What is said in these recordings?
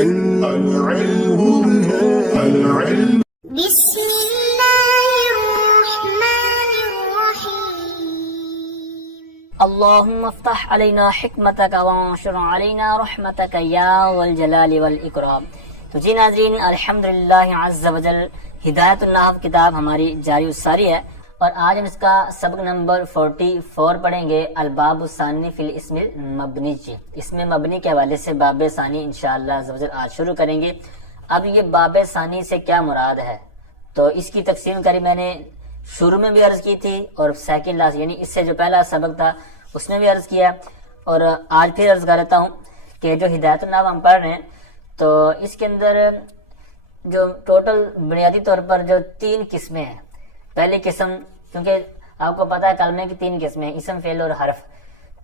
بسم الله الرحمن الرحيم اللهم افتح علينا حکمتک وانشر علينا رحمتک یا ذا الجلال والاکرام۔ تو جی ناظرین، الحمدللہ عز وجل ہدایت النحو کتاب ہماری جاری الساری ہے، اور آج ہم اس کا سبق نمبر 44 پڑھیں گے، الباب الثانی فی الاسم المبنی۔ اسم مبنی کے حوالے سے باب ثانی انشاءاللہ عز وجل آج شروع کریں گے۔ اب یہ باب ثانی سے کیا مراد ہے، تو اس کی تقسیم کری میں نے شروع میں بھی عرض کی تھی، اور سیکنڈ لاسٹ یعنی اس سے جو پہلا سبق تھا اس میں بھی عرض کیا، اور آج پھر عرض کر لیتا ہوں کہ جو ہدایت النحو ہم پڑھ رہے ہیں تو اس کے اندر جو ٹوٹل بنیادی طور پر جو 3 قسمیں ہیں۔ پہلی قسم، کیونکہ آپ کو پتا ہے کلمے کی 3 قسمیں ہیں، اسم، فعل اور حرف،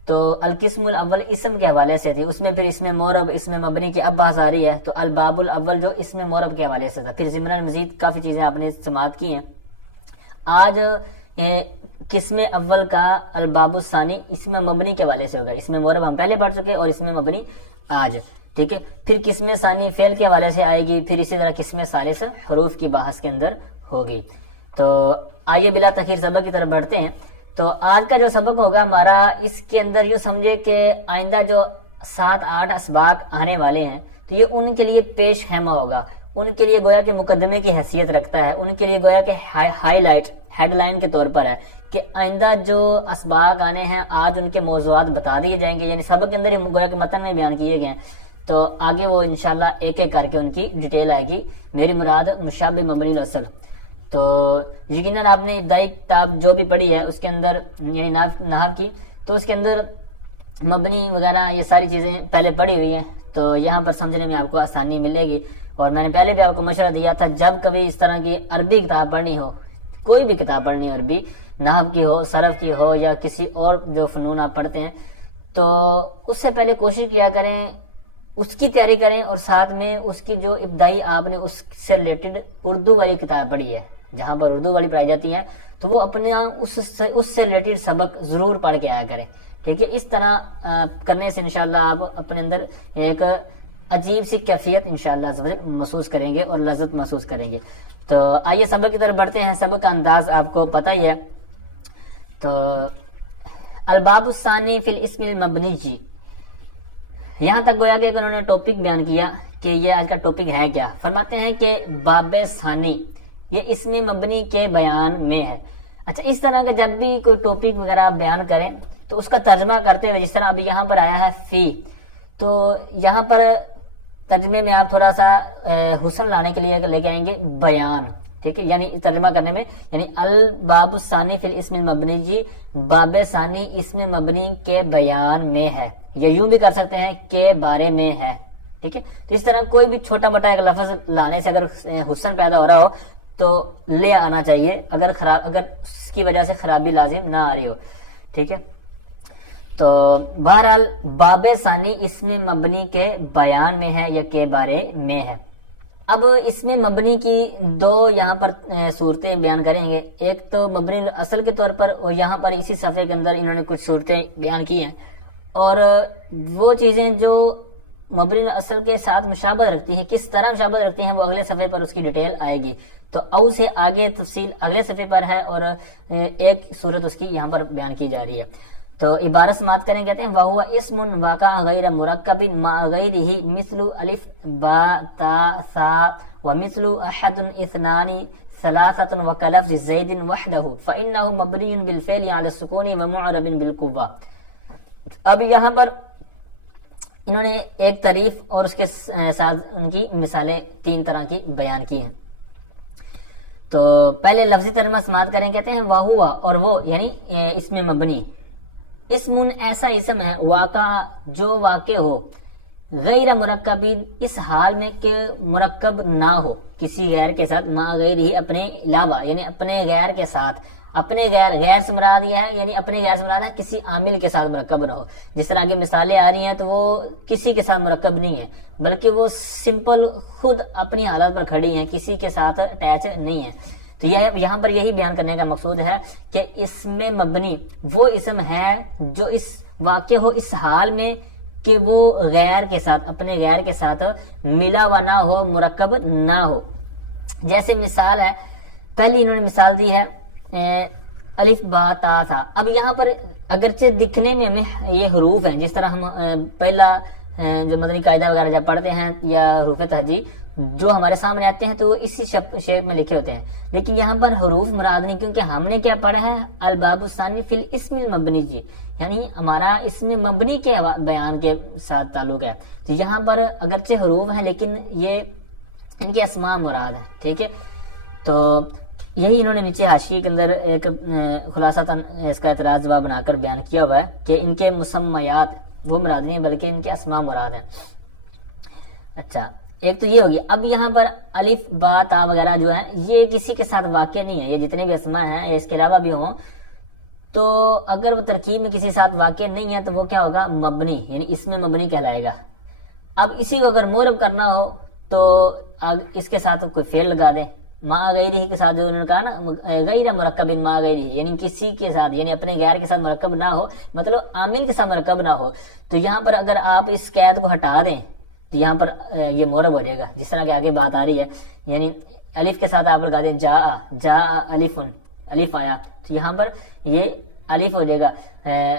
تو القسم الاول اسم کے حوالے سے تھی، اس میں پھر اسم معرب، اسم مبنی کی اب بحث آ رہی ہے، تو الباب الاول جو اسم معرب کے حوالے سے تھا، پھر ضمناً مزید کافی چیزیں آپ نے سماعت کی ہیں۔ آج قسم اول کا الباب الثانی اسم مبنی کے حوالے سے ہوگا۔ اسم معرب ہم پہلے پڑھ چکے اور اسم مبنی آج، ٹھیک ہے۔ پھر قسم ثانی فعل کے حوالے سے آئے گی، پھر اسی طرح قسم ثالث حروف کی بحث کے اندر ہوگی۔ تو آئیے بلا تاخیر سبق کی طرف بڑھتے ہیں۔ تو آج کا جو سبق ہوگا ہمارا، اس کے اندر یوں سمجھے کہ آئندہ جو 7-8 اسباق آنے والے ہیں تو یہ ان کے لیے پیش خیمہ ہوگا، ان کے لیے گویا کہ مقدمے کی حیثیت رکھتا ہے، ان کے لیے گویا کہ ہائی لائٹ، ہیڈ لائن کے طور پر ہے کہ آئندہ جو اسباق آنے ہیں آج ان کے موضوعات بتا دیے جائیں گے، یعنی سبق کے اندر ہی گویا کہ متن میں بیان کیے گئے ہیں، تو آگے وہ انشاءاللہ ایک ایک کر کے ان کی ڈیٹیل آئے گی۔ میری مراد مشابہ مبنی الاصل۔ تو یقیناً آپ نے ابتدائی کتاب جو بھی پڑھی ہے اس کے اندر یعنی نحو کی، تو اس کے اندر مبنی وغیرہ یہ ساری چیزیں پہلے پڑھی ہوئی ہیں، تو یہاں پر سمجھنے میں آپ کو آسانی ملے گی۔ اور میں نے پہلے بھی آپ کو مشورہ دیا تھا، جب کبھی اس طرح کی عربی کتاب پڑھنی ہو، کوئی بھی کتاب پڑھنی ہو، عربی نحو کی ہو، صرف کی ہو، یا کسی اور جو فنون آپ پڑھتے ہیں، تو اس سے پہلے کوشش کیا کریں اس کی تیاری کریں، اور ساتھ میں اس کی جو ابتدائی آپ نے اس سے ریلیٹڈ اردو والی کتاب پڑھی ہے، جہاں پر اردو والی پڑھائی جاتی ہیں، تو وہ اپنے اس سے ریلیٹڈ سبق ضرور پڑھ کے آیا کریں، ٹھیک ہے۔ اس طرح کرنے سے انشاءاللہ آپ اپنے اندر ایک عجیب سی کیفیت انشاءاللہ محسوس کریں گے اور لذت محسوس کریں گے۔ تو آئیے سبق کی طرف بڑھتے ہیں۔ سبق کا انداز آپ کو پتہ ہی ہے، تو الباب الثانی فی الاسم المبنی، یہاں تک گویا کہ انہوں نے ٹاپک بیان کیا کہ یہ آج کا ٹاپک ہے کیا۔ فرماتے ہیں کہ باب ثانی یہ اسم مبنی کے بیان میں ہے۔ اچھا، اس طرح کا جب بھی کوئی ٹاپک وغیرہ بیان کریں تو اس کا ترجمہ کرتے ہوئے، جس طرح ابھی یہاں پر آیا ہے فی، تو یہاں پر ترجمے میں آپ تھوڑا سا حسن لانے کے لیے لے کے آئیں گے بیان، ٹھیک ہے، یعنی ترجمہ کرنے میں، یعنی الباب الثانی فی الاسم المبنی، جی باب ثانی اسم مبنی کے بیان میں ہے، یا یوں بھی کر سکتے ہیں کے بارے میں ہے، ٹھیک ہے۔ تو اس طرح کوئی بھی چھوٹا موٹا ایک لفظ لانے سے اگر حسن پیدا ہو رہا ہو تو لے آنا چاہیے، اگر اس کی وجہ سے خرابی لازم نہ آ رہی ہو، ٹھیک ہے۔ تو بہرحال باب ثانی اسم مبنی کے بیان میں ہے یا کے بارے میں ہے۔ اب اسم مبنی کی 2 یہاں پر صورتیں بیان کریں گے، ایک تو مبنی اصل کے طور پر، اور یہاں پر اسی صفحے کے اندر انہوں نے کچھ صورتیں بیان کی ہیں، اور وہ چیزیں جو مبنی اصل کے ساتھ مشابہت رکھتی ہیں، کس طرح مشابہت رکھتی ہیں، وہ اگلے صفحے پر اس کی ڈیٹیل آئے گی۔ تو او سے آگے تفصیل اگلے صفحے پر ہے، اور ایک صورت اس کی یہاں پر بیان کی جا رہی ہے۔ تو عبارت سماعت کریں، کہتے ہیں وَهُوَ اسم واقع غیر مرکب مع غیرہ مثل الف با تا ثا ومثل احد اثنان ثلاثة وكلفظ زید وحدہ فإنه مبنی بالفعل على السکون ومعرب بالقوة۔ اب یہاں پر انہوں نے ایک تعریف اور اس کے ساتھ ان کی مثالیں 3 طرح کی بیان کی ہیں۔ تو پہلے لفظی ترجمہ سماعت کریں، کہتے ہیں وَهُوَ، اور وہ یعنی اسم مبنی، اسم ایسا اسم ہے واقع جو واقع ہو غیر مرکب، اس حال میں کہ مرکب نہ ہو کسی غیر کے ساتھ، مع غیر ہی اپنے علاوہ، یعنی اپنے غیر کے ساتھ، اپنے غیر سے مراد یہ ہے، یعنی اپنے غیر سے مراد ہے کسی عامل کے ساتھ مرکب نہ ہو۔ جس طرح کی مثالیں آ رہی ہیں تو وہ کسی کے ساتھ مرکب نہیں ہے، بلکہ وہ سمپل خود اپنی حالت پر کھڑی ہیں، کسی کے ساتھ اٹیچ نہیں ہے۔ تو یہاں پر یہی بیان کرنے کا مقصود ہے کہ اسم مبنی وہ اسم ہے جو اس واقع ہو اس حال میں کہ وہ غیر کے ساتھ، اپنے غیر کے ساتھ ملا ہوا نہ ہو، مرکب نہ ہو. جیسے مثال ہے، پہلی انہوں نے مثال دی ہے الف با تا تھا. اب یہاں پر اگرچہ دکھنے میں ہمیں یہ حروف ہیں، جس طرح ہم پہلا جو مدنی قاعدہ وغیرہ جب پڑھتے ہیں یا حروف تہجی جو ہمارے سامنے آتے ہیں تو وہ اسی شیپ میں لکھے ہوتے ہیں، لیکن یہاں پر حروف مراد نہیں، کیونکہ ہم نے کیا پڑھا ہے الباب الثانی فی الاسم المبنی جی، یعنی ہمارا اسم مبنی کے بیان کے ساتھ تعلق ہے. تو یہاں پر اگرچہ حروف ہیں لیکن یہ ان کے اسماء مراد ہے. ٹھیک ہے، تو یہی انہوں نے نیچے حاشیے کے اندر ایک خلاصہ اس کا اعتراض جواب بنا کر بیان کیا ہوا ہے کہ ان کے مسمیات وہ مراد نہیں بلکہ ان کے اسماء مراد ہیں. اچھا، ایک تو یہ ہوگی. اب یہاں پر الف با تا وغیرہ جو ہیں یہ کسی کے ساتھ واقع نہیں ہے، یہ جتنے بھی اسماء ہیں اس کے علاوہ بھی ہوں تو اگر وہ ترکیب میں کسی ساتھ واقع نہیں ہے تو وہ کیا ہوگا؟ مبنی، یعنی اس میں مبنی کہلائے گا. اب اسی کو اگر مورب کرنا ہو تو اس کے ساتھ کوئی فعل لگا دیں، ما غیرہ کے ساتھ جو انہوں نے کہا نا غیر مرکب ما غیرہ، یعنی کسی کے ساتھ، یعنی اپنے غیر کے ساتھ مرکب نہ ہو، مطلب عامل کے ساتھ مرکب نہ ہو. تو یہاں پر اگر آپ اس قید کو ہٹا دیں تو یہاں پر یہ مورب ہو جائے گا، جس طرح کہ آگے بات آ رہی ہے. یعنی الف کے ساتھ آپ لگا دیں جا الفن، الف آیا، تو یہاں پر یہ الف ہو جائے گا،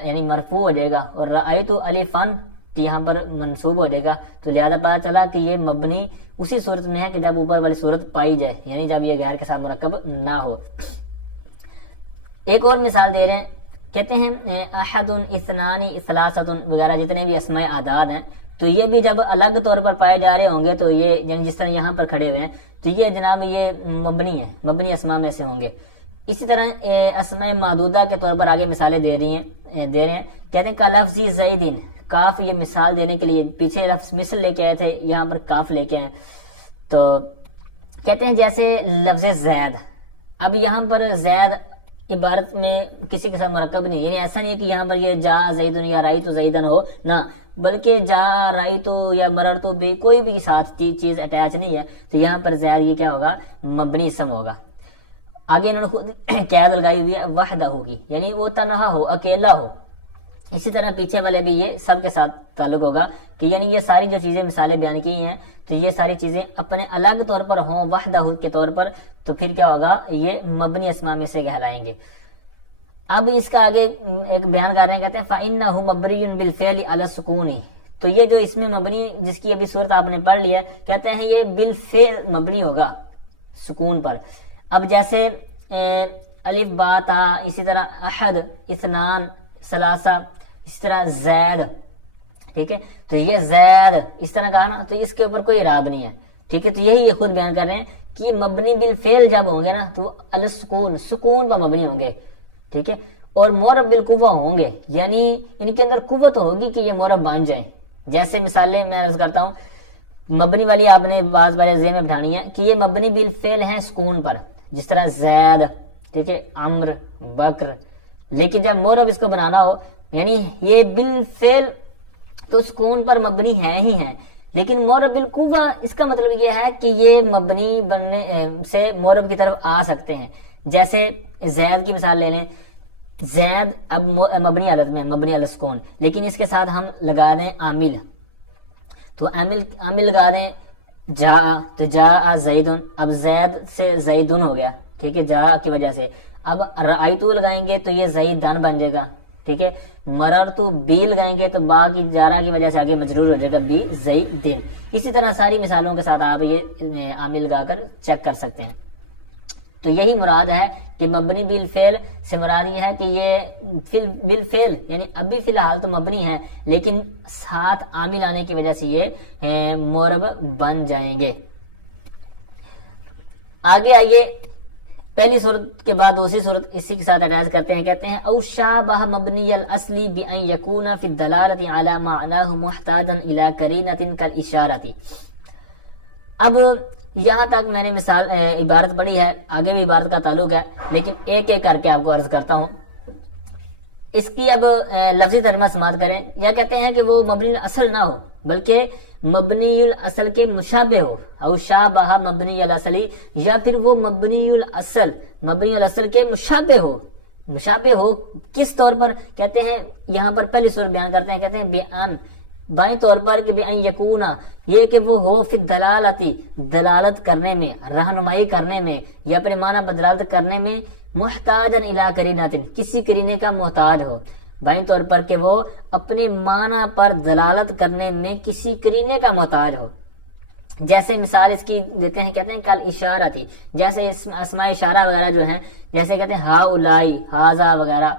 یعنی مرفوع ہو جائے گا. اور رأیت الفن تو یہاں پر منصوب ہو جائے گا. تو لہذا پتا چلا کہ یہ مبنی اسی صورت میں ہے کہ جب اوپر والی صورت پائی جائے، یعنی جب یہ غیر کے ساتھ مرکب نہ ہو. ایک اور مثال دے رہے ہیں، کہتے ہیں احد، اثنان، ثلاثۃ وغیرہ جتنے بھی اسماء اعداد ہیں تو یہ بھی جب الگ طور پر پائے جا رہے ہوں گے تو یہ یعنی جس طرح یہاں پر کھڑے ہوئے ہیں تو یہ جناب یہ مبنی ہے، مبنی اسماء میں سے ہوں گے. اسی طرح اسماء معدودہ کے طور پر آگے مثالیں دے رہے ہیں. کہتے ہیں کا لفظ زیدن، کاف، یہ مثال دینے کے لیے پیچھے لفظ مثل لے کے آئے تھے، یہاں پر کاف لے کے آئے. تو کہتے ہیں جیسے لفظ زید، اب یہاں پر زید عبارت میں کسی کے ساتھ مرکب نہیں، یعنی ایسا نہیں ہے کہ یہاں پر یہ جا زیدن یا رأیت زیدن ہو، نہ، بلکہ جا رأیت یا مررت بھی کوئی بھی ساتھ چیز اٹیچ نہیں ہے. تو یہاں پر زید یہ کیا ہوگا؟ مبنی اسم ہوگا. آگے انہوں نے خود قید لگائی ہوئی ہے وحدہ ہوگی، یعنی وہ تنہا ہو، اکیلا ہو. اسی طرح پیچھے والے بھی یہ سب کے ساتھ تعلق ہوگا کہ یعنی یہ ساری جو چیزیں مثالیں بیان کی ہیں تو یہ ساری چیزیں اپنے الگ طور پر ہوں وحدہ کے طور پر، تو پھر کیا ہوگا؟ یہ مبنی اسماء میں سے کہلائیں گے. اب اس کا آگے ایک بیان کر رہے ہیں، کہتے ہیں فَإِنَّهُ مَبْنِيٌّ بِالْفِعْلِ عَلَى السُّكُونِ. تو یہ جو اس میں مبنی جس کی ابھی صورت آپ نے پڑھ لی ہے، کہتے ہیں یہ بالفعل مبنی ہوگا سکون پر. اب جیسے الف با تا، اسی طرح احد، اثنان، ثلاثہ، اس طرح زید. ٹھیک ہے، تو یہ زید اس طرح کہا نا، تو اس کے اوپر کوئی اعراب نہیں ہے. ٹھیک ہے، تو یہی یہ خود بیان کر رہے ہیں کہ مبنی بالفعل جب ہوں گے نا تو السکون، سکون پر مبنی ہوں گے. ٹھیک ہے، اور مورب بالقوہ ہوں گے، یعنی ان کے اندر قوت ہوگی کہ یہ مورب بن جائیں. جیسے مثالیں میں عرض کرتا ہوں، مبنی والی آپ نے بعض بارے ذہن میں بٹھانی ہے کہ یہ مبنی بالفعل ہیں سکون پر، جس طرح زید، ٹھیک ہے، عمر، بکر. لیکن جب مورب اس کو بنانا ہو، یعنی یہ بالفعل تو سکون پر مبنی ہے ہی ہیں، لیکن مورب بالقوہ اس کا مطلب یہ ہے کہ یہ مبنی بننے سے مورب کی طرف آ سکتے ہیں. جیسے زید کی مثال لے لیں، زید اب مبنی حالت میں، مبنی علی السکون، لیکن اس کے ساتھ ہم لگا دیں عامل، تو عامل لگا دیں جا، تو جا زیدن، اب زید سے زیدن ہو گیا. ٹھیک ہے، جا کی وجہ سے. اب رأیتو لگائیں گے تو یہ زیدن بن جائے گا. ٹھیک ہے، مررتو بی لگائیں گے تو با کی جارا کی وجہ سے آگے مجرور ہو جائے گا بی زیدن. اسی طرح ساری مثالوں کے ساتھ آپ یہ عامل لگا کر چیک کر سکتے ہیں. تو یہی مراد ہے کہ مبنی بالفعل سے مراد یہ ہے کہ یہ بالفعل یعنی ابھی فی الحال تو مبنی ہے لیکن ساتھ عامل آنے کی وجہ سے یہ مورب بن جائیں گے. آگے آئیے، پہلی صورت کے بعد دوسری صورت اسی کے ساتھ اٹیچ کرتے ہیں. کہتے ہیں او شابہ مبنی الاصلی بان یکون فی الدلالۃ علی معناہ محتاجا الی قرینۃ کالاشارۃ. اب یہاں تک میں نے مثال عبارت پڑھی ہے، آگے بھی عبارت کا تعلق ہے، لیکن ایک ایک کر کے آپ کو عرض کرتا ہوں. اس کی اب لفظی ترجمہ سماعت کریں. یا کہتے ہیں کہ وہ مبنی الاصل نہ ہو بلکہ مبنی الاصل کے مشابہ ہو، او شابہ مبنی الاصلی، یا پھر وہ مبنی الاصل کے مشابہ ہو. مشابہ ہو کس طور پر؟ کہتے ہیں یہاں پر پہلی صورت بیان کرتے ہیں، کہتے ہیں بیان بائیں طور پر کہ بأن یکونا، یہ کہ وہ ہو فی الدلالتی، دلالت کرنے میں، رہنمائی کرنے میں، یا اپنے معنی پر دلالت کرنے میں، محتاجا الی قرینۃ، کسی قرینے کا محتاج ہو، بائیں طور پر کہ وہ اپنے معنی پر دلالت کرنے میں کسی قرینے کا محتاج ہو. جیسے مثال اس کی دیتے ہیں، کہتے ہیں کل اشارہ تھی، جیسے اسماء اشارہ وغیرہ جو ہیں، جیسے کہتے ہیں ہا اولائی، ہاذا وغیرہ،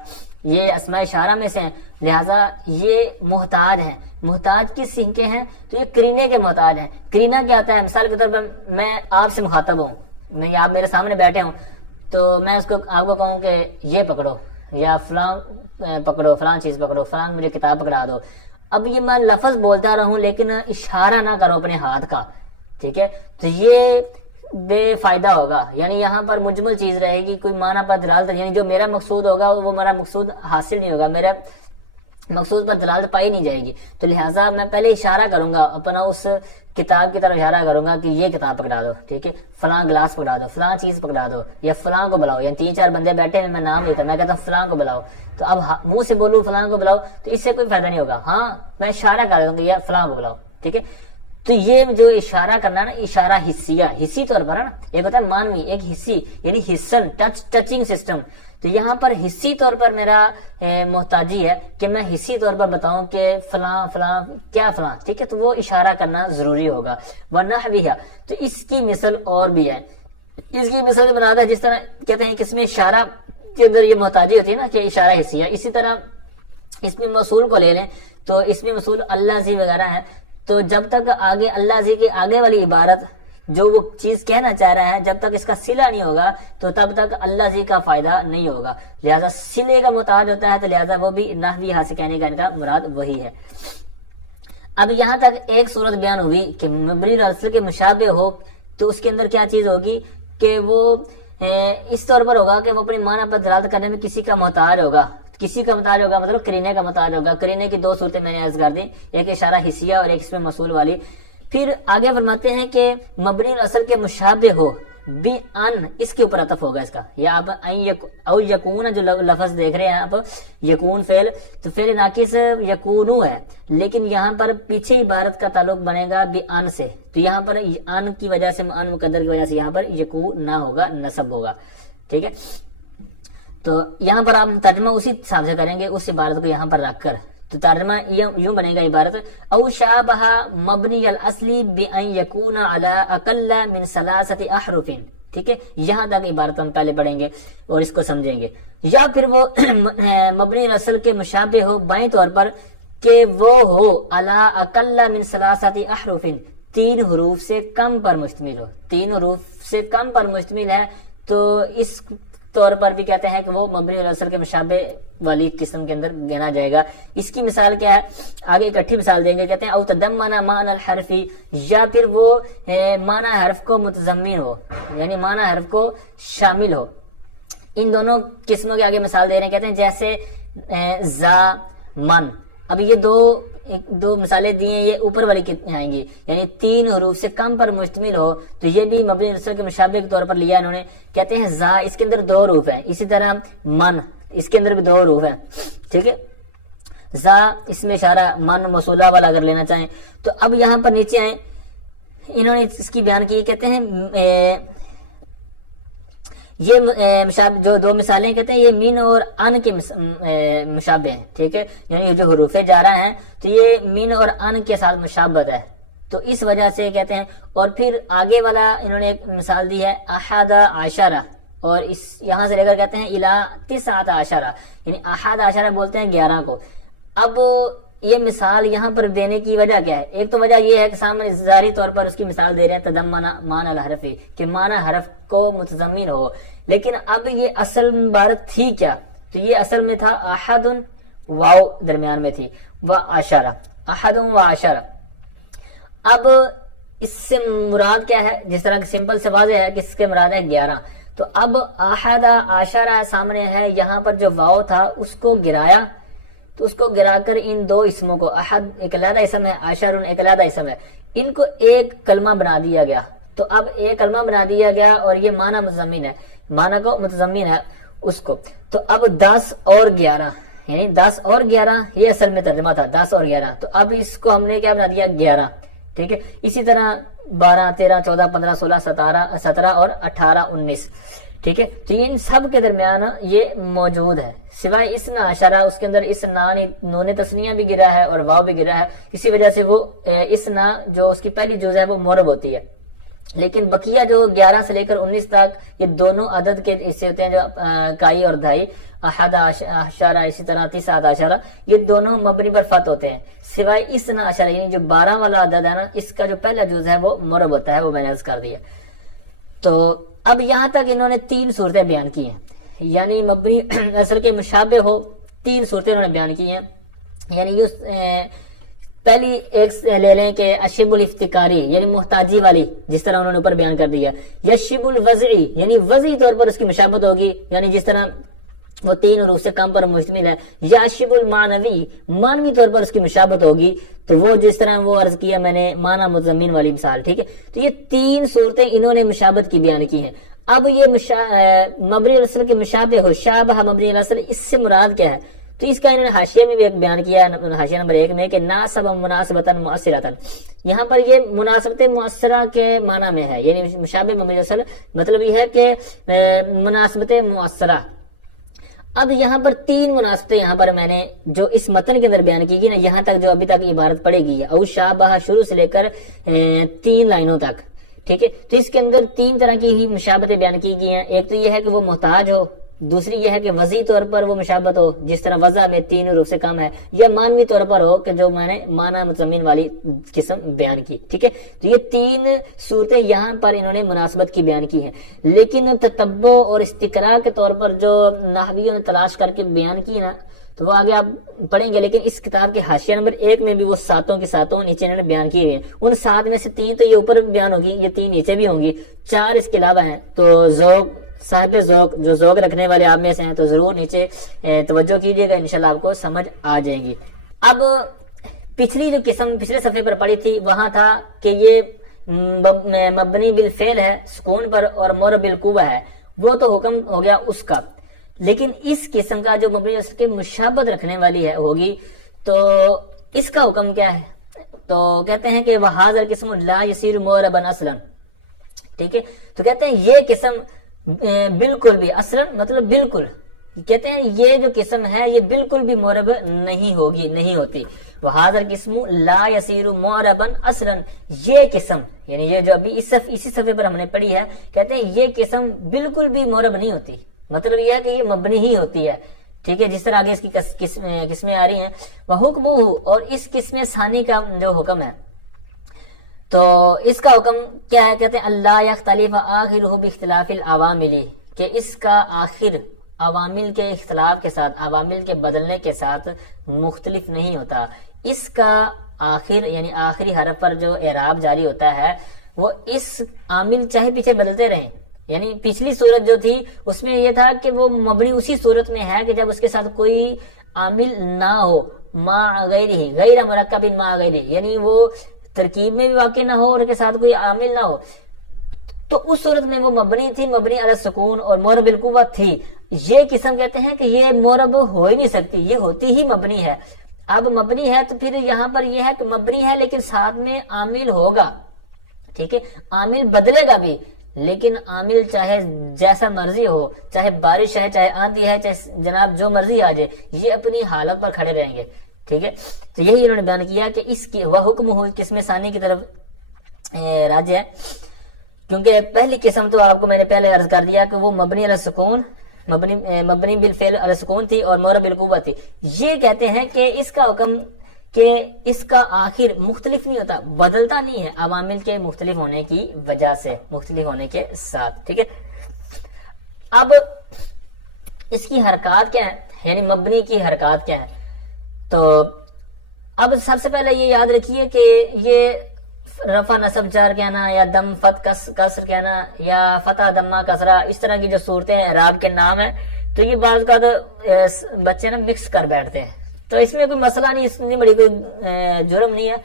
یہ اسماء اشارہ میں سے ہیں، لہٰذا یہ محتاج ہیں. محتاج کس سنگ کے ہیں؟ تو یہ قرینے کے محتاج ہیں. قرینہ کیا ہوتا ہے؟ مثال کے طور پر میں آپ سے مخاطب ہوں، میں آپ میرے سامنے بیٹھے ہوں، تو میں اس کو آپ کو کہوں کہ یہ پکڑو، یا فلاں پکڑو، فلاں چیز پکڑو، فلاں مجھے کتاب پکڑا دو. اب یہ میں لفظ بولتا رہوں لیکن اشارہ نہ کروں اپنے ہاتھ کا، ٹھیک ہے، تو یہ بے فائدہ ہوگا. یعنی یہاں پر مجمل چیز رہے گی، کوئی معنی پر دلالت، یعنی جو میرا مقصود ہوگا وہ میرا مقصود حاصل نہیں ہوگا، میرا مقصود پر دلالت پائی نہیں جائے گی. تو لہٰذا میں پہلے اشارہ کروں گا، اپنا اس کتاب کی طرف اشارہ کروں گا کہ یہ کتاب پکڑا دو، ٹھیک ہے، فلاں گلاس پکڑا دو، فلاں چیز پکڑا دو، یا فلاں کو بلاؤ. یعنی 3-4 بندے بیٹھے ہیں، میں نام لیتا، میں کہتا ہوں فلاں کو بلاؤ، تو اب منہ سے بولوں فلاں کو بلاؤ تو اس سے کوئی فائدہ نہیں ہوگا. ہاں میں اشارہ کر دوں گا یا فلاں کو بلاؤ، ٹھیک ہے. تو یہ جو اشارہ کرنا نا، اشارہ حصیہ، حصی طور پر ہے نا، ایک ہوتا ہے مانوی، ایک حصی یعنی حصن، ٹچنگ سسٹم. تو یہاں پر حصی طور پر میرا محتاجی ہے کہ میں حصی طور پر بتاؤں کہ فلاں فلاں کیا فلاں، ٹھیک ہے، تو وہ اشارہ کرنا ضروری ہوگا. ونحوہ، تو اس کی مثل اور بھی ہے. اس کی مثل بناتا ہے جس طرح کہتے ہیں کہ اس میں اشارہ کے اندر یہ محتاجی ہوتی ہے نا کہ اشارہ حصیہ. اسی طرح اس میں موصول کو لے لیں تو اس میں موصول اللہ زی وغیرہ ہے، تو جب تک آگے اللہ زی کے آگے والی عبارت جو وہ چیز کہنا چاہ رہا ہے، جب تک اس کا صلہ نہیں ہوگا تو تب تک اللہ زی کا فائدہ نہیں ہوگا. لہذا صلے کا محتاج ہوتا ہے، تو لہذا وہ بھی نحوی ہاتھ سے کہنے کا ان کا مراد وہی ہے. اب یہاں تک ایک صورت بیان ہوئی کہ مبنی الاصل کے مشابہ ہو، تو اس کے اندر کیا چیز ہوگی کہ وہ اس طور پر ہوگا کہ وہ اپنے معنی پر دلالت کرنے میں کسی کا محتاج ہوگا. کسی کا محتاج ہوگا مطلب قرینے کا محتاج ہوگا. قرینے کی 2 صورتیں میں نے عرض کر دی، ایک اشارہ حصیہ اور ایک اس میں موصول والی. پھر آگے فرماتے ہیں کہ مبنی الاصل کے مشابہ ہو بھی ان، اس کے اوپر عطف ہوگا اس کا. یا آپ او یکون جو لفظ دیکھ رہے ہیں آپ، یکون فعل، تو فعل ناقص یکونو ہے، لیکن یہاں پر پیچھے عبارت کا تعلق بنے گا بھی ان سے. تو یہاں پر ان کی وجہ سے، ان مقدر کی وجہ سے یہاں پر یکون نہ ہوگا، نصب ہوگا، ٹھیک ہے. تو یہاں پر آپ ترجمہ اسی حساب سے کریں گے، اس عبارت کو یہاں پر رکھ کر. تو ترجمہ یوں بنے گا عبارت، او شابہ مبنی الاصلی بان یکون علی اقل من 3 احرف، ٹھیک ہے. یہاں تک عبارت ہم پہلے پڑھیں گے اور اس کو سمجھیں گے. یا پھر وہ مبنی الاصل کے مشابہ ہو بائیں طور پر کہ وہ ہو علی اقل من 3 احرف، 3 حروف سے کم پر مشتمل ہو. 3 حروف سے کم پر مشتمل ہے تو اس طور پر بھی کہتے ہیں کہ وہ مبنی الاصل کے مشابہ والی قسم کے اندر گنا جائے گا. اس کی مثال کیا ہے؟ آگے اکٹھی مثال دیں گے. کہتے ہیں او تضمن معنی الحرف، یا پھر وہ معنی حرف کو متضمن ہو، یعنی معنی حرف کو شامل ہو. ان دونوں قسموں کے آگے مثال دے رہے ہیں. کہتے ہیں جیسے زا، من. اب یہ دو مثالیں دی ہیں، یہ اوپر والی آئیں گی، یعنی 3 حروف سے کم پر مشتمل ہو، تو یہ بھی مبنی الاصل کے مشابہ کے طور پر لیا انہوں نے. کہتے ہیں زا، اس کے اندر 2 حروف ہیں. اسی طرح من، اس کے اندر بھی 2 حروف ہیں، ٹھیک ہے. زا اس میں اشارہ، من موصولہ والا اگر لینا چاہیں. تو اب یہاں پر نیچے آئیں، انہوں نے اس کی بیان کی. کہتے ہیں یہ جو 2 مثالیں کہتے ہیں یہ مین اور ان کے مشابہ ہیں، ٹھیک ہے. یعنی جو حروف جارہ ہیں تو یہ مین اور ان کے ساتھ مشابہت ہے، تو اس وجہ سے کہتے ہیں. اور پھر آگے والا انہوں نے ایک مثال دی ہے 11، اور اس یہاں سے لے کر کہتے ہیں الی 19، یعنی 11 بولتے ہیں 11 کو. اب یہ مثال یہاں پر دینے کی وجہ کیا ہے؟ ایک تو وجہ یہ ہے کہ سامنے ظاہری طور پر اس کی مثال دے رہے ہیں تضمن معنی الحرف، کہ معنی حرف کو متضمن ہو. لیکن اب یہ اصل عبارت تھی کیا؟ تو یہ اصل میں تھا احد، واو درمیان میں تھی، و عشرہ، احد و عشرہ. اب اس سے مراد کیا ہے؟ جس طرح سمپل سے واضح ہے کہ اس کے مراد ہے 11. تو اب احد عشرہ سامنے ہے، یہاں پر جو واو تھا اس کو گرایا، تو اس کو گرا کر ان 2 اسموں کو، احد ایک علیحدہ اسم ہے، عشر ایک علیحدہ اسم ہے، ان کو ایک کلمہ بنا دیا گیا. تو اب ایک کلمہ بنا دیا گیا اور یہ معنی متضمن ہے، معنی کو متضمن ہے اس کو. تو اب 10 اور 11، یعنی 10 اور 11 یہ اصل میں ترجمہ تھا 10 اور 11. تو اب اس کو ہم نے کیا بنا دیا 11. ٹھیک ہے. اسی طرح 12 13 14 15 16 17 اور 18 19. ٹھیک ہے. تو ان سب کے درمیان یہ موجود ہے سوائے اس نا اشارہ, اس کے اندر اس نون تسنیہ بھی گرا ہے اور واو بھی گرا ہے, اسی وجہ سے وہ اس نا جو اس کی پہلی جز ہے وہ معرب ہوتی ہے. لیکن بقیہ جو 11 سے لے کر 19 تک یہ دونوں عدد کے حصے ہوتے ہیں, جو کائی اور دھائی, احد اشارہ, اسی طرح 30 اشارہ, یہ دونوں مبنی پر فتح ہوتے ہیں سوائے اس نا اشارہ یعنی جو 12 والا عدد ہے نا, اس کا جو پہلا جز ہے وہ معرب ہوتا ہے, وہ میں نے عرض کر دیا. تو اب یہاں تک انہوں نے 3 صورتیں بیان کی ہیں, یعنی مبنی اصل کے مشابہ ہو 3 صورتیں انہوں نے بیان کی ہیں. یعنی یہ پہلی ایک لے لیں کہ اشب الافتقاری یعنی محتاجی والی, جس طرح انہوں نے اوپر بیان کر دیا. یا شب الوضعی یعنی وضعی طور پر اس کی مشابہت ہوگی, یعنی جس طرح وہ 3 اور اس سے کم پر مشتمل ہے. یا شب المعنوی معنوی طور پر اس کی مشابہت ہوگی, تو وہ جس طرح وہ عرض کیا میں نے معنی مضمین والی مثال. ٹھیک ہے. تو یہ 3 صورتیں انہوں نے مشابہت کی بیان کی ہیں. اب یہ مبنی الاصل کے مشابہ ہو, شابہ مبنی الاصل, اس سے مراد کیا ہے؟ تو اس کا انہوں نے حاشیہ میں بھی ایک بیان کیا ہے, حاشیہ نمبر 1 میں, کہ ناسب مناسبتا مؤثرتا. یہاں پر یہ مناسبت مؤثرہ کے معنی میں ہے, یعنی مشابہ مبنی الاصل مطلب یہ ہے کہ مناسبت مؤثرہ. اب یہاں پر 3 مناسبتیں یہاں پر میں نے جو اس متن کے اندر بیان کی گئی نا, یہاں تک جو ابھی تک عبارت پڑے گی او شابہ شروع سے لے کر 3 لائنوں تک. ٹھیک ہے. تو اس کے اندر 3 طرح کی ہی مشابتیں بیان کی گئی ہیں. ایک تو یہ ہے کہ وہ محتاج ہو, دوسری یہ ہے کہ وضعی طور پر وہ مشابہت ہو جس طرح وضع میں 3 حروف سے کم ہے, یا مانوی طور پر ہو کہ جو میں نے معنی مضمین والی قسم بیان کی. ٹھیک ہے. تو یہ 3 صورتیں یہاں پر انہوں نے مناسبت کی بیان کی ہیں, لیکن تتبع اور استقراء کے طور پر جو نحویوں نے تلاش کر کے بیان کی نا, تو وہ آگے آپ پڑھیں گے. لیکن اس کتاب کے حاشیہ نمبر 1 میں بھی وہ 7 کی 7 نیچے انہوں نے بیان کی ہوئی ہیں. ان 7 میں سے 3 تو یہ اوپر بیان ہوگی, یہ 3 نیچے بھی ہوں گی, 4 اس کے علاوہ ہیں. تو ذوق صاحب ذوق جو ذوق رکھنے والے آپ میں سے ہیں تو ضرور نیچے توجہ کیجیے گا, انشاءاللہ آپ کو سمجھ آ جائیں گی. اب پچھلی جو قسم پچھلے صفحے پر پڑھی تھی وہاں تھا کہ یہ مبنی بالفعل ہے سکون پر اور معرب بالقوہ ہے, وہ تو حکم ہو گیا اس کا. لیکن اس قسم کا جو مبنی اس کے مشابہت رکھنے والی ہے ہوگی, تو اس کا حکم کیا ہے؟ تو کہتے ہیں کہ وَهَذَا الْقِسْمُ لَا يَصِيرُ مُعْرَبًا أَصْلًا. ٹھیک ہے. تو کہتے ہیں یہ قسم بالکل بھی, اصلا مطلب بالکل, کہتے ہیں یہ جو قسم ہے یہ بالکل بھی معرب نہیں ہوگی, نہیں ہوتی. وَهَذَا الْقِسْمُ لَا يَصِيرُ مُعْرَبًا أَصْلًا, یہ قسم یعنی یہ جو ابھی اسی صفحے پر ہم نے پڑھی ہے, کہتے ہیں یہ قسم بالکل بھی معرب نہیں ہوتی, مطلب یہ ہے کہ یہ مبنی ہی ہوتی ہے. ٹھیک ہے. جس طرح آگے اس کی قسمیں آ رہی ہیں. وَحُكْمُهُ, اور اس قسم ثانی کا جو حکم ہے تو اس کا حکم کیا ہے؟ کہتے ہیں اللہ یختلف آخرہ باختلاف العوامل, کہ اس کا آخر عوامل کے اختلاف کے ساتھ, عوامل کے بدلنے کے ساتھ مختلف نہیں ہوتا. اس کا آخر یعنی آخری حرف پر جو اعراب جاری ہوتا ہے وہ اس عامل چاہے پیچھے بدلتے رہیں. یعنی پچھلی صورت جو تھی اس میں یہ تھا کہ وہ مبنی اسی صورت میں ہے کہ جب اس کے ساتھ کوئی عامل نہ ہو, ما غیرہ, غیر مرکب ما غیرہ, یعنی وہ ترکیب میں بھی واقع نہ ہو اور کے ساتھ کوئی عامل نہ ہو, تو اس صورت میں وہ مبنی تھی, مبنی علی السکون اور معرب بالقوہ تھی. یہ قسم کہتے ہیں کہ یہ معرب ہو ہی نہیں سکتی, یہ ہوتی ہی مبنی ہے. اب مبنی ہے تو پھر یہاں پر یہ ہے کہ مبنی ہے لیکن ساتھ میں عامل ہوگا. ٹھیک ہے. عامل بدلے گا بھی, لیکن عامل چاہے جیسا مرضی ہو, چاہے بارش ہے, چاہے آندھی ہے, چاہے جناب جو مرضی آ جائے, یہ اپنی حالت پر کھڑے رہیں گے. ٹھیک ہے. تو یہی انہوں نے بیان کیا کہ اس کی وہ حکم ہو قسم ثانی کی طرف راجع ہے, کیونکہ پہلی قسم تو آپ کو میں نے پہلے عرض کر دیا کہ وہ مبنی علی السکون, مبنی بالفعل علی السکون تھی اور معرب بالقوہ تھی. یہ کہتے ہیں کہ اس کا حکم کہ اس کا آخر مختلف نہیں ہوتا, بدلتا نہیں ہے عوامل کے مختلف ہونے کی وجہ سے, مختلف ہونے کے ساتھ. ٹھیک ہے. اب اس کی حرکات کیا ہے, یعنی مبنی کی حرکات کیا ہے؟ تو اب سب سے پہلے یہ یاد رکھیے کہ یہ رفع نصب جار کہنا یا دم فت کسر کہنا یا فتح دمہ کسرہ, اس طرح کی جو صورتیں اعراب کے نام ہیں, تو یہ بعض کا تو بچے نا مکس کر بیٹھتے ہیں. تو اس میں کوئی مسئلہ نہیں, اس میں بڑی کوئی جرم نہیں ہے,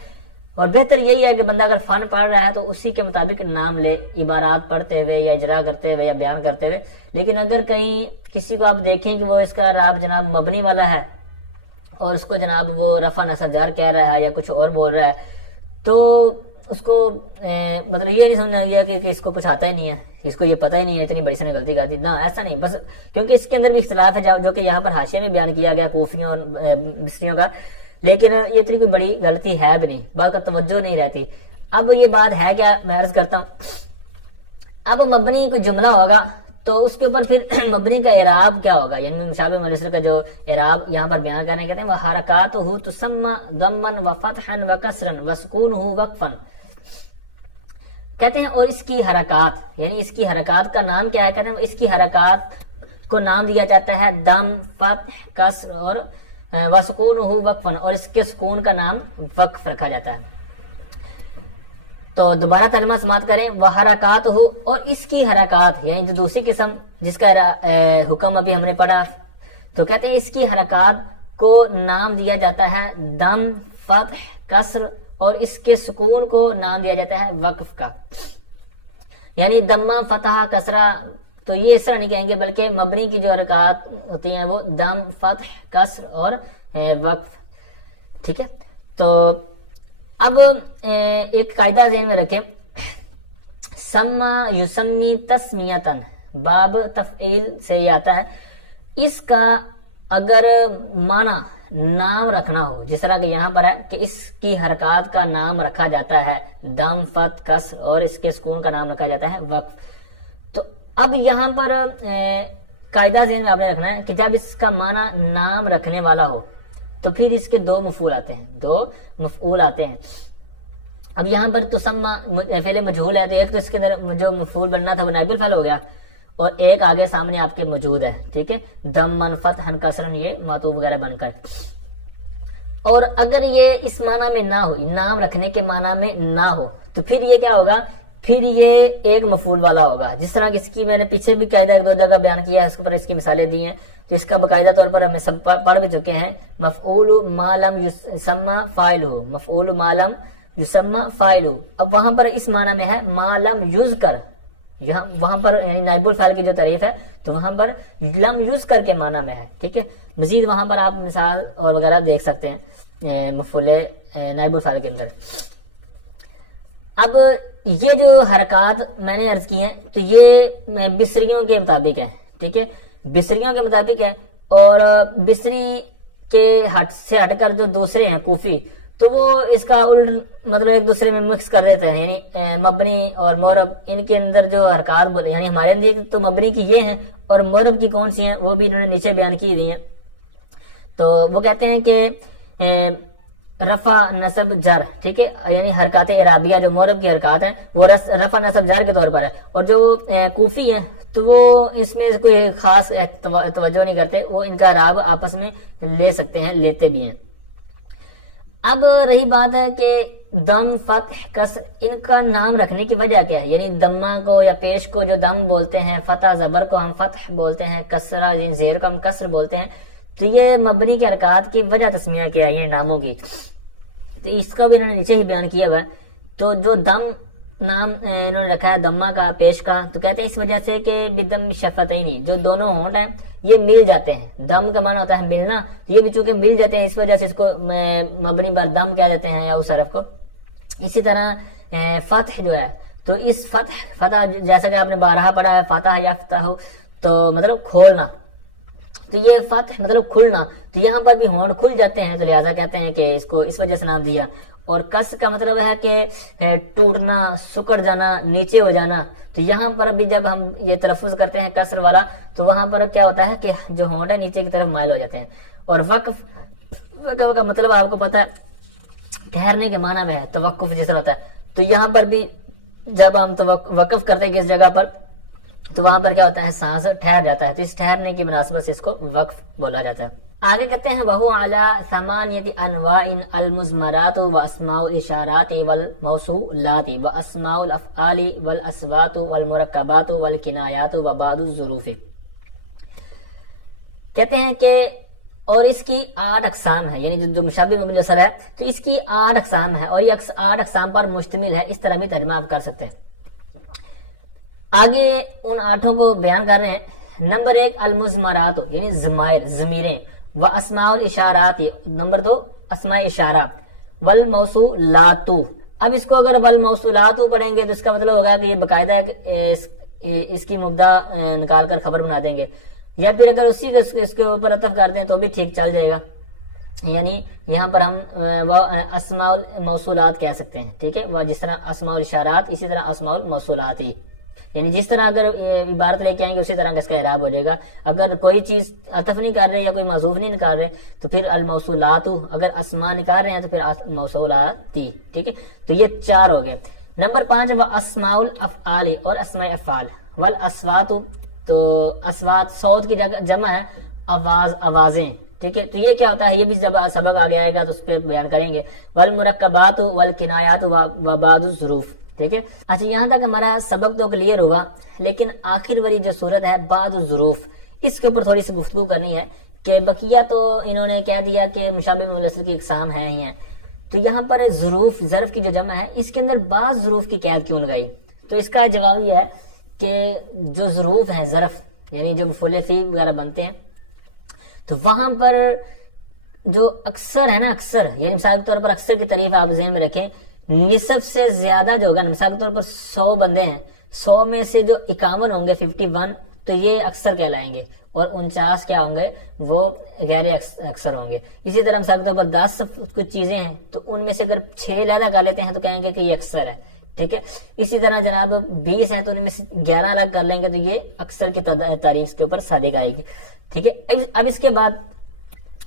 اور بہتر یہی ہے کہ بندہ اگر فن پڑھ رہا ہے تو اسی کے مطابق نام لے, عبارات پڑھتے ہوئے یا اجرا کرتے ہوئے یا بیان کرتے ہوئے. لیکن اگر کہیں کسی کو آپ دیکھیں کہ وہ اس کا اعراب جناب مبنی والا ہے اور اس کو جناب وہ رفع نصب جر کہہ رہا ہے یا کچھ اور بول رہا ہے، تو اس کو مطلب یہ نہیں سمجھنا گیا کہ اس کو کچھ آتا ہی نہیں ہے، اس کو یہ پتہ ہی نہیں ہے، اتنی بڑی سے نے غلطی کر دی، نہ ایسا نہیں، بس کیونکہ اس کے اندر بھی اختلاف ہے جو کہ یہاں پر حاشیے میں بیان کیا گیا کوفیوں اور بصریوں کا، لیکن یہ اتنی کوئی بڑی غلطی ہے بھی نہیں، بعد کا توجہ نہیں رہتی۔ اب یہ بات ہے کیا، میں عرض کرتا ہوں، اب مبنی کوئی جملہ ہوگا تو اس کے اوپر پھر مبنی کا اعراب کیا ہوگا، یعنی مشابہ مجسر کا جو اعراب یہاں پر بیان کرنے کہتے ہیں وہ حرکاتہ تسمى ضما وفتحا وکسرا وسکونہ وقفا، کہتے ہیں اور اس کی حرکات، یعنی اس کی حرکات کا نام کیا ہے، کہتے ہیں اس کی حرکات کو نام دیا جاتا ہے دم، فتح، کسر اور وسکونہ وقفا، اور اس کے سکون کا نام وقف رکھا جاتا ہے۔ تو دوبارہ ترجمہ سماعت کریں، وہ حرکات ہو، اور اس کی حرکات، یعنی جو دوسری قسم جس کا حکم ابھی ہم نے پڑھا، تو کہتے ہیں اس کی حرکات کو نام دیا جاتا ہے دم، فتح، کسر، اور اس کے سکون کو نام دیا جاتا ہے وقف کا، یعنی دمہ، فتح، کسرہ، تو یہ اس طرح نہیں کہیں گے، بلکہ مبنی کی جو حرکات ہوتی ہیں وہ دم، فتح، کسر اور وقف، ٹھیک ہے۔ تو اب ایک قاعدہ ذہن میں رکھیں، سما یسمی تسمیتن، باب تفعیل سے یہ آتا ہے، اس کا اگر معنی نام رکھنا ہو، جس طرح کہ یہاں پر ہے کہ اس کی حرکات کا نام رکھا جاتا ہے دم، فتح، کسر، اور اس کے سکون کا نام رکھا جاتا ہے وقف، تو اب یہاں پر قاعدہ ذہن میں آپ نے رکھنا ہے کہ جب اس کا معنی نام رکھنے والا ہو تو پھر اس کے دو مفعول آتے ہیں، دو مفعول آتے ہیں۔ اب یہاں پر تسمہ فعل مجہول ہے، تو ایک تو اس کے اندر جو مفعول بننا تھا وہ نائب الفعل ہو گیا، اور ایک آگے سامنے آپ کے موجود ہے، ٹھیک ہے، دمن، فتحن، کسرن، یہ معطوف وغیرہ بن کر۔ اور اگر یہ اس معنی میں نہ ہو، نام رکھنے کے معنی میں نہ ہو، تو پھر یہ کیا ہوگا، پھر یہ ایک مفعول والا ہوگا، جس طرح کہ اس کی میں نے پیچھے بھی قاعدہ ایک دو جگہ بیان کیا ہے، اس کے اوپر اس کی مثالیں دی ہیں، تو اس کا باقاعدہ طور پر ہمیں سب پڑھ بھی چکے ہیں، مفعول ما لم یسمى فاعل ہو، مفعول ما لم یسمى فاعل ہو، اب وہاں پر اس معنی میں ہے ما لم یذکر، یہاں وہاں پر یعنی نائب الفاعل کی جو تعریف ہے تو وہاں پر لم یذکر کے معنی میں ہے، ٹھیک ہے، مزید وہاں پر آپ مثال اور وغیرہ دیکھ سکتے ہیں مفعول نائب الفاعل کے اندر۔ اب یہ جو حرکات میں نے عرض کی ہیں تو یہ بصریوں کے مطابق ہے، ٹھیک ہے، بصریوں کے مطابق ہے، اور بصری کے ہٹ کر جو دوسرے ہیں کوفی، تو وہ اس کا الٹ مطلب ایک دوسرے میں مکس کر دیتے ہیں، یعنی مبنی اور معرب ان کے اندر جو حرکات بولے، یعنی ہمارے اندر تو مبنی کی یہ ہیں اور معرب کی کون سی ہیں وہ بھی انہوں نے نیچے بیان کی دی ہیں۔ تو وہ کہتے ہیں کہ رفع نصب جر، ٹھیک ہے، یعنی حرکات اعرابیہ جو معرب کی حرکات ہیں وہ رفع نصب جر کے طور پر ہے، اور جو کوفی ہیں تو وہ اس میں کوئی خاص توجہ نہیں کرتے، وہ ان کا اعراب آپس میں لے سکتے ہیں، لیتے بھی ہیں۔ اب رہی بات ہے کہ دم، فتح، کسر، ان کا نام رکھنے کی وجہ کیا ہے، یعنی دمہ کو یا پیش کو جو دم بولتے ہیں، فتح زبر کو ہم فتح بولتے ہیں، کسرہ یعنی زیر کو ہم کسر بولتے ہیں، تو یہ مبنی کے حرکات کی وجہ تسمیہ کیا ہے، یہ ناموں کی، تو اس کا بھی انہوں نے نیچے ہی بیان کیا ہوا ہے۔ تو جو دم نام انہوں نے رکھا ہے دمہ کا، پیش کا، تو کہتے ہیں اس وجہ سے کہ بدم شفتین، جو دونوں ہونٹ ہیں یہ مل جاتے ہیں، دم کا معنی ہوتا ہے ملنا، یہ بھی چونکہ مل جاتے ہیں اس وجہ سے اس کو مبنی بر دم کہہ دیتے ہیں یا اس حرف کو۔ اسی طرح فتح جو ہے تو اس فتح جیسا کہ آپ نے بارہا پڑھا ہے، فتح یفتح، تو مطلب کھولنا، تو یہ فتح مطلب کھلنا، تو یہاں پر بھی ہونٹ کھل جاتے ہیں، تو لہٰذا کہتے ہیں کہ اس کو اس وجہ سے نام دیا۔ اور کس کا مطلب ہے کہ ٹوٹنا، سکڑ جانا، نیچے ہو جانا، تو یہاں پر بھی جب ہم یہ تلفظ کرتے ہیں کسر والا تو وہاں پر کیا ہوتا ہے کہ جو ہونٹ ہے نیچے کی طرف مائل ہو جاتے ہیں۔ اور وقف کا مطلب آپ کو پتا ہے ٹھہرنے کے معنی میں ہے، توقف جس طرح ہوتا ہے، تو یہاں پر بھی جب ہم وقف کرتے ہیں کس جگہ پر تو وہاں پر کیا ہوتا ہے، سانس ٹھہر جاتا ہے، تو اس ٹھہرنے کی مناسبت سے اس کو وقف بولا جاتا ہے۔ آگے کہتے ہیں وَهُوَ عَلَى ثَمَانِيَةِ أَنْوَاءٍ الْمُضْمَرَاتُ وَأَسْمَاءُ الْإِشَارَاتِ وَالْمَوْصُولَاتِ وَأَسْمَاءُ الْأَفْعَالِ وَالْأَصْوَاتُ وَالْمُرَكَّبَاتُ وَالْكِنَايَاتُ وَبَعْضُ الظُّرُوفِ، کہتے ہیں کہ اور اس کی 8 اقسام ہے، یعنی جو مشابہ مبنی اثر ہے تو اس کی 8 اقسام ہے، اور یہ 8 اقسام پر مشتمل ہے، اس طرح بھی ترجمہ آپ کر سکتے ہیں۔ آگے ان 8 کو بیان کر رہے ہیں۔ نمبر 1 المضمرات، یعنی ضمائر، ضمیریں، و اسماء الاشارات، نمبر 2 اسماء اشارہ، والموصولات. اب اس کو اگر والموصولات پڑھیں گے تو اس کا مطلب ہوگا کہ یہ باقاعدہ اس کی مبدا نکال کر خبر بنا دیں گے، یا پھر اگر اسی کو اس کے اوپر عطف کر دیں تو بھی ٹھیک چل جائے گا. یعنی یہاں پر ہم اسماء الموصولات کہہ سکتے ہیں، ٹھیک ہے. وہ جس طرح اسماء الاشارات اسی طرح اسماء الموصولات ہی، یعنی جس طرح اگر عبارت لے کے آئیں گے اسی طرح اس کا اعراب ہو جائے گا. اگر کوئی چیز عطف نہیں کر رہے یا کوئی معذوف نہیں نکال رہے تو پھر الموصولات، اگر اسماء نکال رہے ہیں تو پھر موصولاتی، ٹھیک ہے. تو یہ 4 ہو گئے. نمبر 5 وہ اسماء الافعال اور اسماء افعال والاصوات. تو اصوات صوت کی جمع ہے آوازیں، ٹھیک ہے. تو یہ کیا ہوتا ہے، یہ بھی جب سبق آگے آئے گا تو اس پہ بیان کریں گے. والمرکبات والکنایات وبعض الظروف، ٹھیک ہے. اچھا یہاں تک ہمارا سبق تو کلیئر ہوگا، لیکن آخر والی جو صورت ہے بعض الظروف، اس کے اوپر تھوڑی سی گفتگو کرنی ہے. کہ بقیہ تو انہوں نے کہہ دیا کہ مشابہ ملصق کی اقسام ہیں ہی ہیں، تو یہاں پر ظروف، ظرف کی جو جمع ہے اس کے اندر بعض ظروف کی قید کیوں لگائی؟ تو اس کا جواب یہ ہے کہ جو ظروف ہیں ظرف، یعنی جو مفعول فی وغیرہ بنتے ہیں، تو وہاں پر جو اکثر ہے نا، اکثر یعنی مثال کے طور پر اکثر کی تعریف آپ ذہن میں رکھیں، نصف سے زیادہ جو ہوگا، مثال کے طور پر 100 بندے ہیں، 100 میں سے جو 51 ہوں گے 51 تو یہ اکثر کہلائیں گے، اور 49 کیا ہوں گے، وہ غیر اکثر ہوں گے. اسی طرح مثال کے طور پر 10 کچھ چیزیں ہیں تو ان میں سے اگر 6 علیحدہ کر لیتے ہیں تو کہیں گے کہ یہ اکثر ہے، ٹھیک ہے. اسی طرح جناب 20 ہیں تو ان میں سے 11 الگ کر لیں گے تو یہ اکثر کی تعریف کے اوپر صادق آئے گی، ٹھیک ہے. اب اس کے بعد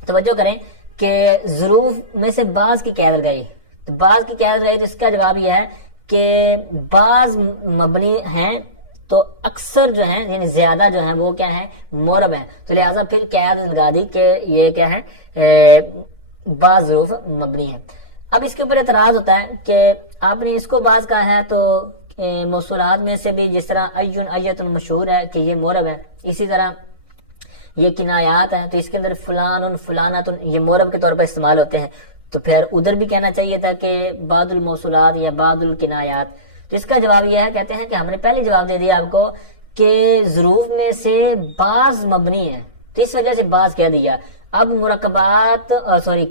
توجہ کریں کہ ظروف میں سے بعض کی قید لگائی، تو بعض کی قید لگائی تو اس کا جواب یہ ہے کہ بعض مبنی ہیں تو اکثر جو ہیں یعنی زیادہ جو ہیں وہ کیا ہیں، معرب ہیں، تو لہٰذا پھر قید لگا دی کہ یہ کیا ہے، بعض ظروف مبنی ہیں. اب اس کے اوپر اعتراض ہوتا ہے کہ آپ نے اس کو بعض کہا ہے تو موصولات میں سے بھی جس طرح ایون ایتن مشہور ہے کہ یہ معرب ہے، اسی طرح یہ کنایات ہیں تو اس کے اندر فلان فلانات یہ معرب کے طور پر استعمال ہوتے ہیں، تو پھر ادھر بھی کہنا چاہیے تھا کہ بعض الموصولات یا بعض الکنایات. تو اس کا جواب یہ ہے، کہتے ہیں کہ ہم نے پہلے جواب دے دیا آپ کو کہ ظروف میں سے بعض مبنی ہے تو اس وجہ سے بعض کہہ دیا. اب مرکبات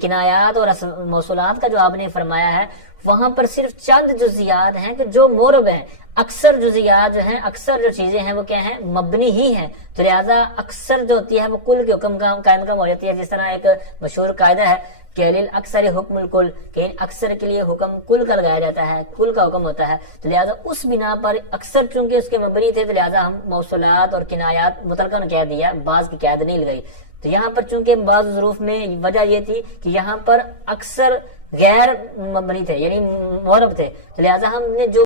کنایات اور موصولات کا جو آپ نے فرمایا ہے وہاں پر صرف چند جزیات ہیں کہ جو معرب ہیں، اکثر جزیات جو ہیں، اکثر جو چیزیں ہیں وہ کیا ہیں، مبنی ہی ہیں. تو لہٰذا اکثر جو ہوتی ہے وہ کل کے حکم کا قائم ہو جاتی ہے. جس طرح ایک مشہور قاعدہ ہے کہ اکثر حکم الکل، کہ اکثر کے لیے حکم کل کا لگایا جاتا ہے، کل کا حکم ہوتا ہے. تو لہٰذا اس بنا پر اکثر چونکہ اس کے مبنی تھے تو لہٰذا ہم موصولات اور کنایات مطلقاً کہہ دیا، بعض کی قید نہیں لگائی. تو یہاں پر چونکہ بعض ظروف میں وجہ یہ تھی کہ یہاں پر اکثر غیر مبنی تھے یعنی معرب تھے، تو لہٰذا ہم نے جو